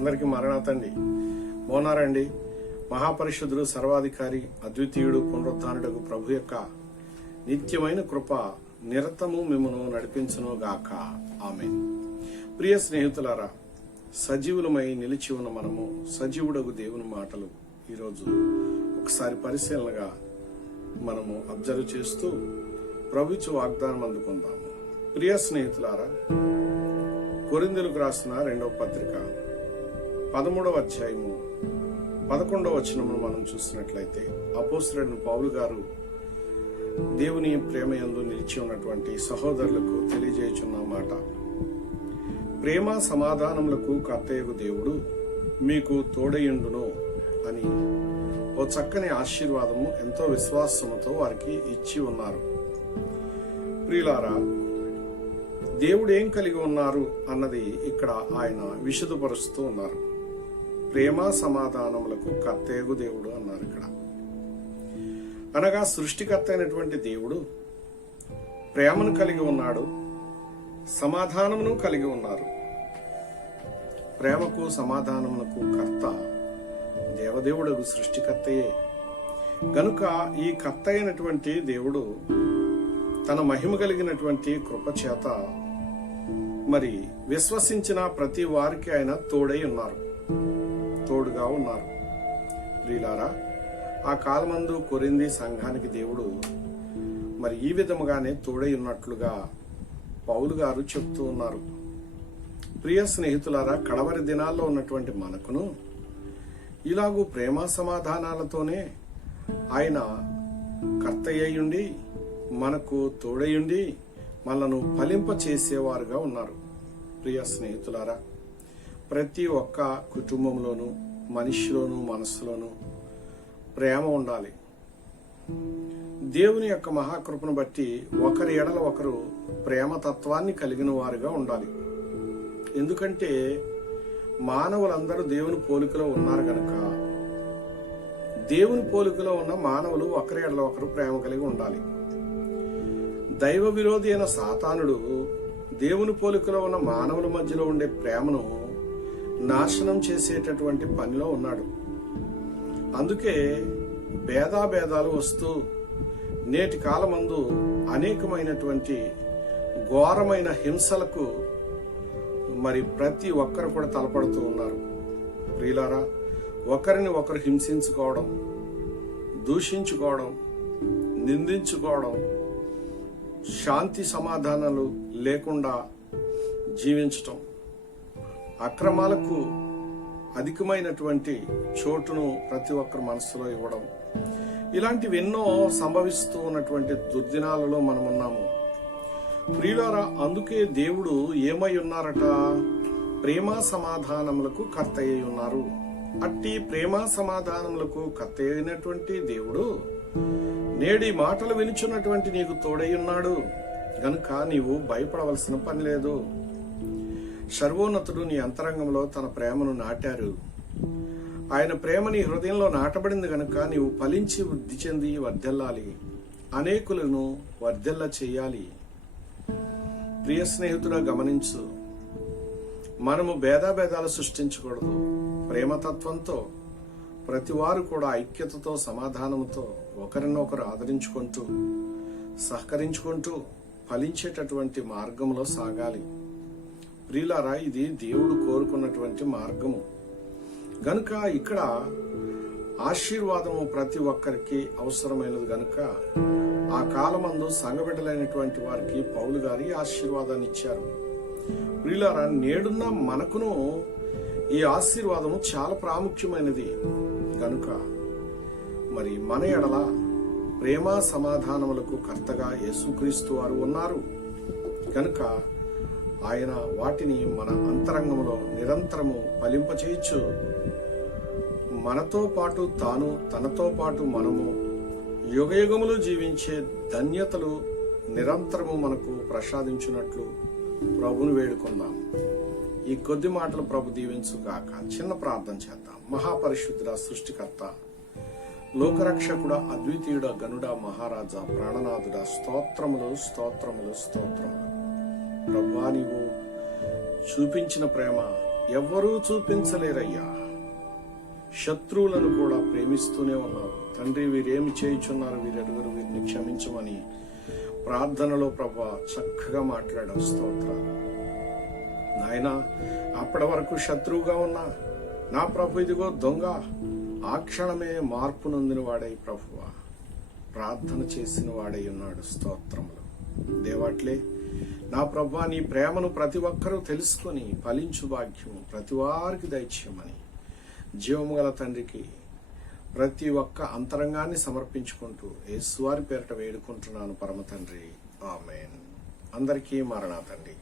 అందరికీ మరణాతండి. బాగున్నారండి? మహాపరిశుద్ధుడు, సర్వాధికారి, అద్వితీయుడు, పునరుద్ధానుడకు ప్రభు యొక్క నిత్యమైన కృప నిరతము మిమ్మను నడిపించును గాక. ఆమేన్. ప్రియ స్నేహితులారా, సజీవులమై నిలిచి ఉన్న మనము సజీవుడగు దేవుని మాటలు ఈరోజు ఒకసారి పరిశీలనగా మనము అబ్జర్వ్ చేస్తూ ప్రభుత్వ వాగ్దానం అందుకుందాము. ప్రియ స్నేహితులారా, కొరింథీయులకు రాసిన 2వ పత్రిక 13వ అధ్యాయము 11వ వచనమును మనం చూసినట్లయితే అపోస్తలుడైన పౌలు గారు దేవుని ప్రేమయందు నిలిచి ఉన్నటువంటి సహోదరులకు తెలియజేయుచున్న మాట: ప్రేమ సమాధానములకు కర్తయగు దేవుడు మీకు తోడయుండును అని ఓ చక్కని ఆశీర్వాదము ఎంతో విశ్వాసముతో వారికి ఇచ్చి ఉన్నారు. ప్రియులారా, దేవుడు ఏం కలిగి ఉన్నారు అన్నది ఇక్కడ ఆయన విశదపరుస్తూ ఉన్నారు. ప్రేమ సమాధానములకు కర్తయగు దేవుడు అన్నారు. ఇక్కడ అనగా సృష్టికర్త అయినటువంటి దేవుడు ప్రేమను కలిగి ఉన్నాడు, సమాధానమును కలిగి ఉన్నారు. ప్రేమకు సమాధానమునకు కర్త దేవదేవుడు, సృష్టికర్తయే. గనుక ఈ కర్త అయినటువంటి దేవుడు తన మహిమ కలిగినటువంటి కృప చేత మరి విశ్వసించిన ప్రతి వారికి ఆయన తోడుగా ఉన్నారు. ప్రియులారా, ఆ కాలమందు కొరింథీ సంఘానికి దేవుడు మరి ఈ విధముగానే తోడై ఉన్నట్లుగా పౌలు గారు చెప్తూ ఉన్నారు. ప్రియ స్నేహితులారా, కడవరి దినాల్లో ఉన్నటువంటి మనకును ఇలాగూ ప్రేమ సమాధానాలతోనే ఆయన కర్తయ్యుండి మనకు తోడయుండి మనను ఫలింప చేసేవారుగా ఉన్నారు. ప్రియ స్నేహితులారా, ప్రతి ఒక్క కుటుంబంలోనూ మనిషిలోనూ మనస్సులోనూ ప్రేమ ఉండాలి. దేవుని యొక్క మహాకృపను బట్టి ఒకరి ఎడల ఒకరు ప్రేమ తత్వాన్ని కలిగిన వారుగా ఉండాలి. ఎందుకంటే మానవులందరూ దేవుని పోలికలో ఉన్నారు గనక దేవుని పోలికలో ఉన్న మానవులు ఒకరి ఎడల ఒకరు ప్రేమ కలిగి ఉండాలి. దైవ విరోధి అయిన సాతానుడు దేవుని పోలికలో ఉన్న మానవుల మధ్యలో ఉండే ప్రేమను నాశనం చేసేటటువంటి పనిలో ఉన్నాడు. అందుకే భేదాభేదాలు వస్తూ నేటి కాలమందు అనేకమైనటువంటి ఘోరమైన హింసలకు మరి ప్రతి ఒక్కరు కూడా తలపడుతూ ఉన్నారు. ప్రియులారా, ఒకరిని ఒకరు హింసించుకోవడం, దూషించుకోవడం, నిందించుకోవడం, శాంతి సమాధానాలు లేకుండా జీవించటం, అక్రమాలకు అధికమైనటువంటి చోటును ప్రతి ఒక్కరి మనసులో ఇవ్వడం, ఇలాంటివి ఎన్నో సంభవిస్తూ ఉన్నటువంటి దుర్దినాలలో మనం ఉన్నాము. ప్రియులారా, అందుకే దేవుడు ఏమై ఉన్నారట? ప్రేమ సమాధానములకు కర్త అయి ఉన్నారు. అట్టి ప్రేమ సమాధానములకు కర్త అయినటువంటి దేవుడు నేడి మాటలు వినుచున్నటువంటి నీకు తోడై ఉన్నాడు గనుక నీవు భయపడవలసిన పని లేదు. సర్వోన్నతుడు నీ అంతరంగంలో తన ప్రేమను నాటారు. ఆయన ప్రేమ నీ హృదయంలో నాటబడింది గనుక నీవు ఫలించి వృద్ధి చెంది వర్ధిల్లాలి, అనేకులను వర్ధిల్ల చేయాలి. ప్రియ స్నేహితుడా, గమనించు, మనము భేదాభేదాలు సృష్టించకూడదు. ప్రేమతత్వంతో ప్రతి వారు కూడా ఐక్యతతో, సమాధానంతో ఒకరినొకరు ఆదరించుకుంటూ, సహకరించుకుంటూ ఫలించేటటువంటి మార్గంలో సాగాలి. ప్రియులారా, ఇది దేవుడు కోరుకున్నటువంటి మార్గము గనుక ఇక్కడ ఆశీర్వాదము ప్రతి ఒక్కరికి అవసరమైనది గనుక ఆ కాలమందు సంఘబిడ్డలైనటువంటి వారికి పౌలు గారి ఆశీర్వాదాన్ని ఇచ్చారు. ప్రియులారా, నేడున్న మనకును ఈ ఆశీర్వాదము చాలా ప్రాముఖ్యమైనది గనుక మరి మన ఎడల ప్రేమ సమాధానములకు కర్తగా యేసుక్రీస్తు వారు ఉన్నారు కనుక ఆయన వాటిని మన అంతరంగంలో నిరంతరము ఫలింపచేయచ్చు. మనతో పాటు తాను, తనతో పాటు మనము యుగయుగములు జీవించే ధన్యతలు నిరంతరము మనకు ప్రసాదించున్నట్లు ప్రభుని వేడుకుందాం. ఈ కొద్ది మాటలు ప్రభు దీవించుగాక. చిన్న ప్రార్థన చేద్దాం. మహాపరిశుద్ధుడ, సృష్టికర్త, లోకరక్షకుడ, అద్వితీయుడ, గనుడ, మహారాజా, ప్రాణనాథుడ, స్తోత్రములు స్తోత్రములు స్తోత్రములు. ప్రభువా, నీవు చూపించిన ప్రేమ ఎవ్వరూ చూపించలేరయ్యా. శత్రువులను కూడా ప్రేమిస్తూనే ఉన్నారు. తండ్రి, వీరేమి చేయుచున్నారు, వీరెరుగురు, వీరిని క్షమించమని ప్రార్థనలో ప్రభా చక్కగా మాట్లాడావు. స్తోత్రాలు నాయనా. అప్పటి వరకు శత్రువుగా ఉన్నా నా ప్రభు ఇదిగో దొంగ ఆ క్షణమే మార్పు నొందిన వాడై ప్రభువా ప్రార్థన చేసిన వాడై ఉన్నాడు. స్తోత్రములు దేవాట్లే నా ప్రభా, నీ ప్రేమను ప్రతి ఒక్కరూ తెలుసుకొని ఫలించు భాగ్యం ప్రతి వారికి దయచేయమని జీవము గల తండ్రికి ప్రతి ఒక్క అంతరంగాన్ని సమర్పించుకుంటూ యేసువారి పేరిట వేడుకుంటున్నాను పరమ తండ్రి. ఆమేన్. అందరికీ మరణా తండ్రి.